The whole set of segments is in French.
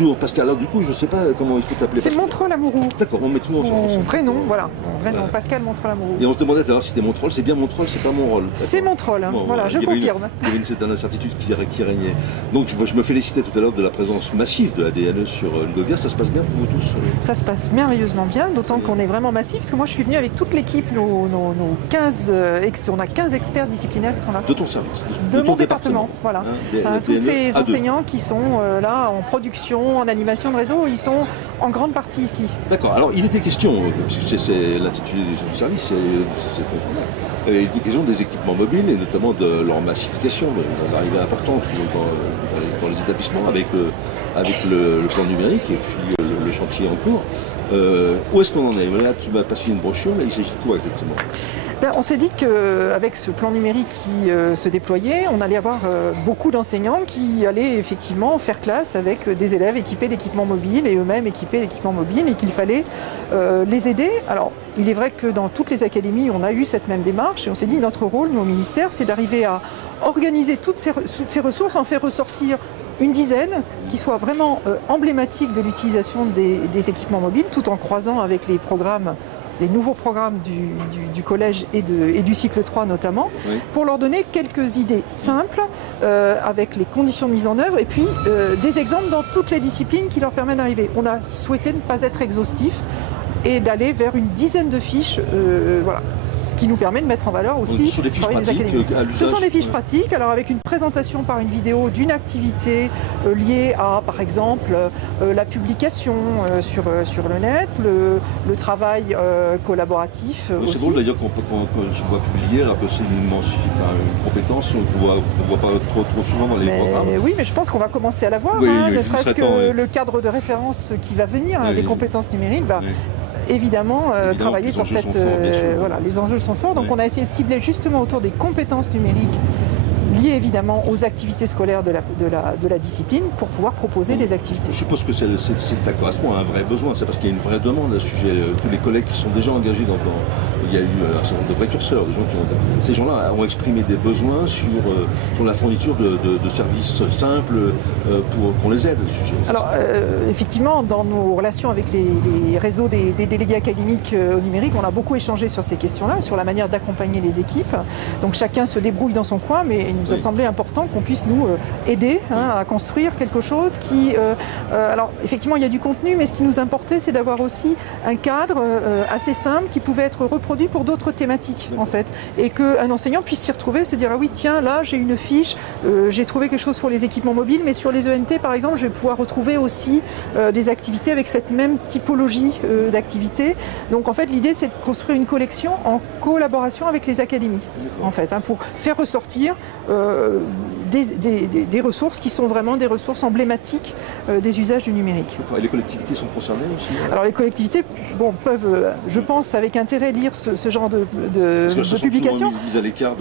Bonjour Pascal, alors du coup je sais pas comment il faut t'appeler. C'est Montreuil-Lamourou. D'accord, on met tout le monde ensemble. Mon vrai nom, voilà. Mon vrai nom, Pascal Montreuil-Lamourou. Et on se demandait tout à l'heure si c'était Montreuil, c'est bien Montreuil, c'est pas mon rôle. C'est Montreuil, hein. Bon, voilà, je confirme. Il y avait une certaine incertitude qui régnait. Donc je me félicitais tout à l'heure de la présence massive de la DNE sur Ludovia, ça se passe bien pour vous tous? Ça se passe merveilleusement bien, d'autant qu'on est vraiment massif, parce que moi je suis venue avec toute l'équipe, nos 15, on a 15 experts disciplinaires qui sont là. De ton service? De mon département, voilà. Tous ces A2. enseignants qui sont là en production, en animation de réseau, ils sont en grande partie ici. D'accord, alors il était question, puisque c'est l'intitulé du service, c'est il était question des équipements mobiles et notamment de leur massification, de l'arrivée importante dans les établissements avec le plan numérique et puis le chantier en cours. Où est-ce qu'on en est? Là, tu m'as passé une brochure, mais il s'agit de quoi exactement? On s'est dit qu'avec ce plan numérique qui se déployait, on allait avoir beaucoup d'enseignants qui allaient effectivement faire classe avec des élèves équipés d'équipements mobiles et eux-mêmes équipés d'équipements mobiles et qu'il fallait les aider. Alors, il est vrai que dans toutes les académies, on a eu cette même démarche et on s'est dit notre rôle, nous au ministère, c'est d'arriver à organiser toutes ces ressources, en faire ressortir une dizaine qui soient vraiment emblématiques de l'utilisation des équipements mobiles, tout en croisant avec les nouveaux programmes du collège et du cycle 3 notamment, oui, pour leur donner quelques idées simples avec les conditions de mise en œuvre et puis des exemples dans toutes les disciplines qui leur permettent d'arriver. On a souhaité ne pas être exhaustif et d'aller vers une dizaine de fiches, voilà, ce qui nous permet de mettre en valeur aussi les académies. Ce sont des fiches pratiques, alors avec une présentation par une vidéo d'une activité liée à, par exemple, la publication sur le net, le travail collaboratif. C'est drôle d'ailleurs quand je vois publier, là, c'est une compétence qu'on ne voit pas trop souvent dans les programmes. Oui, mais je pense qu'on va commencer à la voir, oui, ne serait-ce que le cadre de référence qui va venir, les compétences numériques, évidemment, travailler sur cette... voilà, les enjeux sont forts, donc on a essayé de cibler justement autour des compétences numériques liées évidemment aux activités scolaires de la discipline pour pouvoir proposer des activités. Je suppose que ça correspond à un vrai besoin, c'est parce qu'il y a une vraie demande à ce sujet. Tous les collègues qui sont déjà engagés il y a eu un certain nombre de précurseurs, ces gens-là ont exprimé des besoins sur la fourniture de services simples pour qu'on les aide à ce sujet. Alors effectivement, dans nos relations avec les réseaux des délégués académiques au numérique, on a beaucoup échangé sur ces questions-là, sur la manière d'accompagner les équipes. Donc chacun se débrouille dans son coin, mais il nous a semblé important qu'on puisse nous aider à construire quelque chose qui... alors effectivement, il y a du contenu, mais ce qui nous importait, c'est d'avoir aussi un cadre assez simple qui pouvait être reproduit pour d'autres thématiques, en fait. Et qu'un enseignant puisse s'y retrouver, se dire, ah oui, tiens, là, j'ai une fiche, j'ai trouvé quelque chose pour les équipements mobiles, mais sur les ENT, par exemple, je vais pouvoir retrouver aussi des activités avec cette même typologie d'activités. Donc, en fait, l'idée, c'est de construire une collection en collaboration avec les académies, en fait, pour faire ressortir des ressources qui sont vraiment des ressources emblématiques des usages du numérique. Et les collectivités sont concernées aussi? Alors les collectivités peuvent, je pense, avec intérêt lire ce genre de publication. Mis à l'écart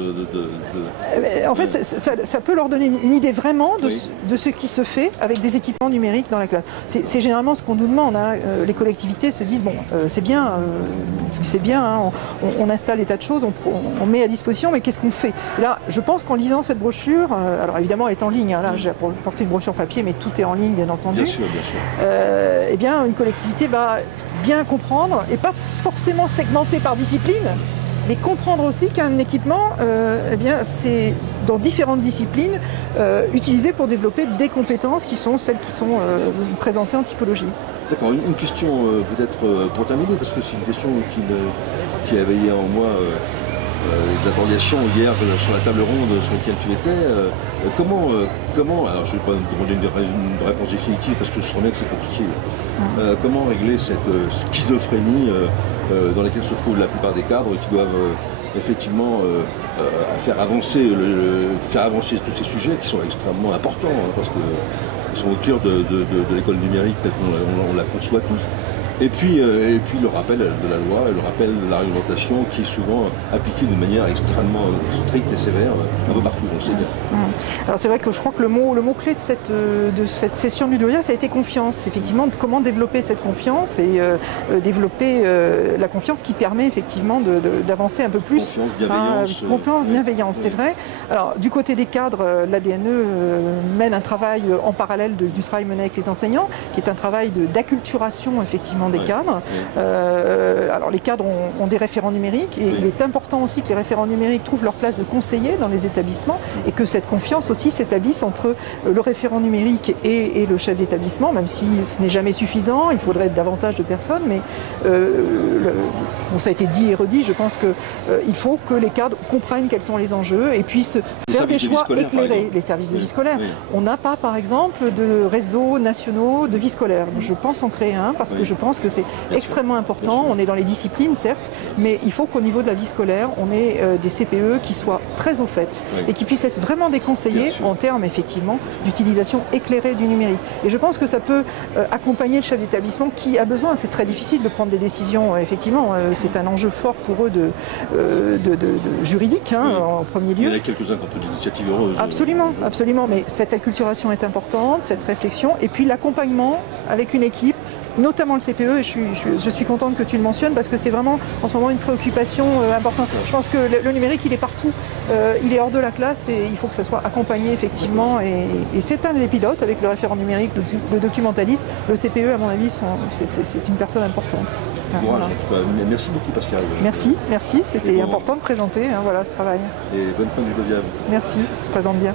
En fait, ça peut leur donner une idée vraiment de ce qui se fait avec des équipements numériques dans la classe. C'est généralement ce qu'on nous demande. Les collectivités se disent, bon, c'est bien, tu le sais bien, on installe des tas de choses, on met à disposition, mais qu'est-ce qu'on fait? Là, je pense qu'en lisant cette brochure, alors évidemment elle est en ligne, là j'ai porté une brochure papier, mais tout est en ligne bien entendu. Bien sûr, bien sûr. Eh bien, une collectivité va bien comprendre, et pas forcément segmenter par discipline, mais comprendre aussi qu'un équipement, eh bien, c'est dans différentes disciplines utilisé pour développer des compétences qui sont celles qui sont présentées en typologie. D'accord, une question peut-être pour terminer, parce que c'est une question qui a éveillé en moi les interrogations hier sur la table ronde sur laquelle tu étais. Comment, alors je ne vais pas demander une réponse définitive parce que je sens bien que c'est compliqué. Comment régler cette schizophrénie dans laquelle se trouvent la plupart des cadres qui doivent effectivement faire avancer tous ces sujets qui sont extrêmement importants parce qu'ils sont au cœur de l'école numérique telle qu'on la conçoit tous. Et puis le rappel de la loi, le rappel de la réglementation qui est souvent appliquée d'une manière extrêmement stricte et sévère un peu partout, on sait bien. Alors c'est vrai que je crois que le mot-clé de cette session du Ludoria, ça a été confiance. Effectivement, comment développer cette confiance et développer la confiance qui permet effectivement d'avancer un peu plus. Confiance, bienveillance, c'est vrai. Alors du côté des cadres, l'ADNE mène un travail en parallèle du travail mené avec les enseignants, qui est un travail d'acculturation effectivement des cadres. Alors les cadres ont des référents numériques et il est important aussi que les référents numériques trouvent leur place de conseiller dans les établissements et que cette confiance aussi s'établisse entre le référent numérique et le chef d'établissement, même si ce n'est jamais suffisant, il faudrait davantage de personnes, mais ça a été dit et redit, je pense qu'il faut que les cadres comprennent quels sont les enjeux et puissent faire des choix éclairés. Les services de vie scolaire. On n'a pas, par exemple, de réseaux nationaux de vie scolaire. Je pense en créer un parce que je pense que c'est extrêmement important. On est dans les disciplines, certes, mais il faut qu'au niveau de la vie scolaire, on ait des CPE qui soient très au fait et qui puissent être vraiment des conseillers en termes, effectivement, d'utilisation éclairée du numérique. Et je pense que ça peut accompagner le chef d'établissement qui a besoin. C'est très difficile de prendre des décisions, effectivement. C'est un enjeu fort pour eux juridique, en premier lieu. Il y en a quelques-uns qui ont pris des initiatives heureuses. Absolument, absolument. Mais cette acculturation est importante, cette réflexion, et puis l'accompagnement avec une équipe, notamment le CPE, et je suis contente que tu le mentionnes parce que c'est vraiment en ce moment une préoccupation importante. Je pense que le numérique, il est partout, il est hors de la classe et il faut que ça soit accompagné effectivement. Et c'est un des pilotes avec le référent numérique, le documentaliste, le CPE, à mon avis, c'est une personne importante. Enfin, voilà. Merci beaucoup Pascal. Merci, c'était important de présenter ce travail. Et bonne fin du Ludoria. Merci, ça se présente bien.